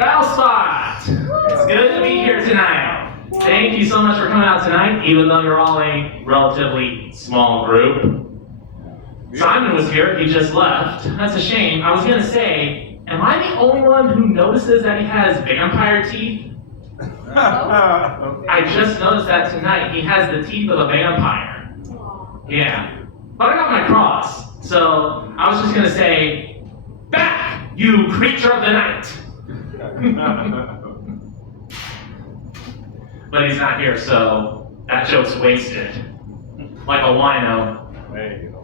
Battle Spot! It's good to be here tonight. Thank you so much for coming out tonight, even though you're all a relatively small group. Simon was here, he just left. That's a shame. I was gonna say, am I the only one who notices that he has vampire teeth? I just noticed that tonight. He has the teeth of a vampire. Yeah. But I got my cross, so I was just gonna say, back, you creature of the night! But he's not here, so that joke's wasted. Like a wino. There you go.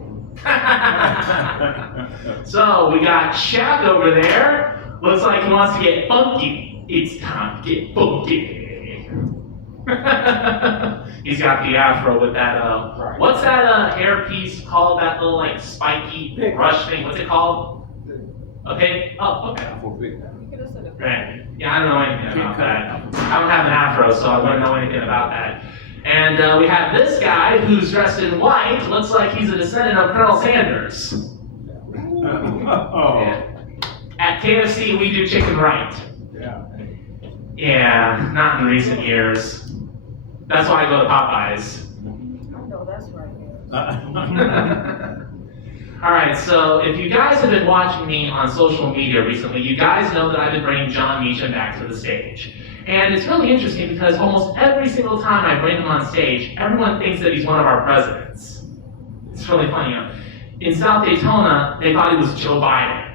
So we got Shaq over there. Looks like he wants to get funky. It's time to get funky. He's got the afro with that, what's that hair piece called? That little like spiky brush thing. What's it called? Okay. Oh, okay. Right. Yeah, I don't know anything about that. I don't have an afro, so I wouldn't know anything about that. And we have this guy who's dressed in white. Looks like he's a descendant of Colonel Sanders. Yeah. At KFC, we do chicken right. Yeah, not in recent years. That's why I go to Popeyes. No, that's right. All right, so if you guys have been watching me on social media recently, you guys know that I've been bringing Jon Meacham back to the stage. And it's really interesting because almost every single time I bring him on stage, everyone thinks that he's one of our presidents. It's really funny. In South Daytona, they thought he was Joe Biden.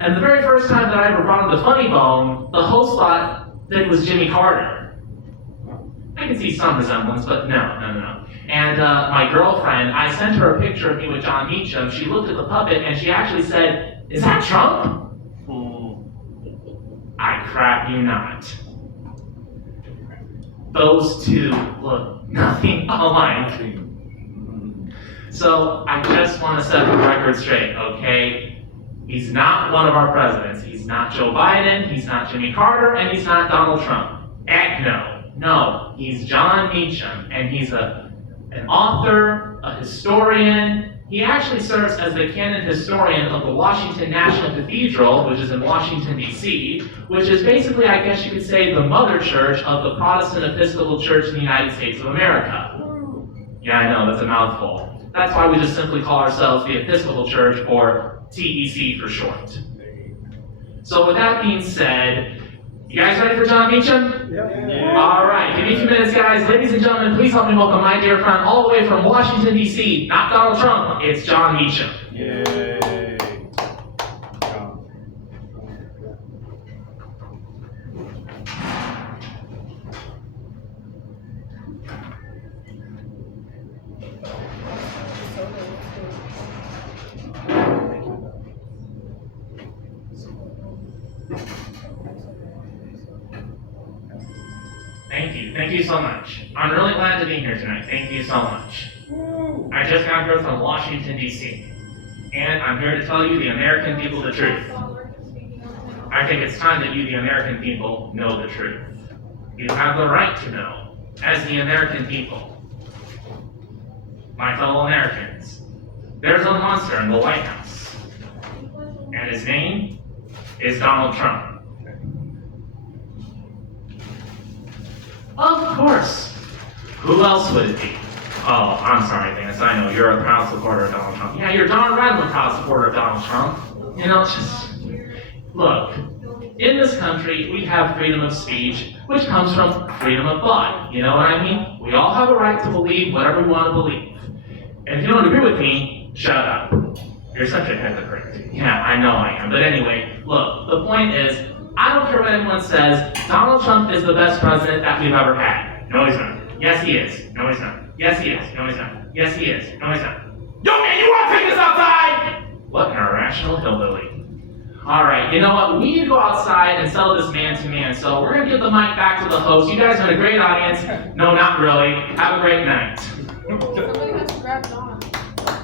And the very first time that I ever brought him to Funny Bone, the host thought that it was Jimmy Carter. I can see some resemblance, but no. And my girlfriend, I sent her a picture of me with Jon Meacham. She looked at the puppet and she actually said, "Is that Trump?" I crap you not. Those two look nothing alike. So I just want to set the record straight, okay? He's not one of our presidents. He's not Joe Biden, he's not Jimmy Carter, and he's not Donald Trump. Heck no. No, he's Jon Meacham, and he's an author, a historian. He actually serves as the canon historian of the Washington National Cathedral, which is in Washington, D.C., which is basically, I guess you could say, the mother church of the Protestant Episcopal Church in the United States of America. Yeah, I know, that's a mouthful. That's why we just simply call ourselves the Episcopal Church, or TEC for short. So with that being said, you guys ready for Jon Meacham? Yeah. All right, give me a few minutes, guys. Ladies and gentlemen, please help me welcome my dear friend all the way from Washington, D.C., not Donald Trump, it's Jon Meacham. Yay. Thank you so much. I'm really glad to be here tonight. Thank you so much. I just got here from Washington, D.C., and I'm here to tell you, the American people, the truth. I think it's time that you, the American people, know the truth. You have the right to know, as the American people. My fellow Americans, there's a monster in the White House, and his name is Donald Trump. Of course. Who else would it be? Oh, I'm sorry, Vance. I know you're a proud supporter of Donald Trump. Yeah, you're darn right I'm a proud supporter of Donald Trump. You know, just look. In this country, we have freedom of speech, which comes from freedom of thought. You know what I mean? We all have a right to believe whatever we want to believe. And if you don't agree with me, shut up. You're such a hypocrite. Yeah, I know I am. But anyway, look, the point is, I don't care what anyone says, Donald Trump is the best president that we've ever had. No, he's not. Yes, he is. No, he's not. Yes, he is. No, he's not. Yes, he is. No, he's not. Young man, you want to take this outside? What an irrational hillbilly. All right, you know what? We need to go outside and settle this man to man. So we're going to give the mic back to the host. You guys are a great audience. No, not really. Have a great night.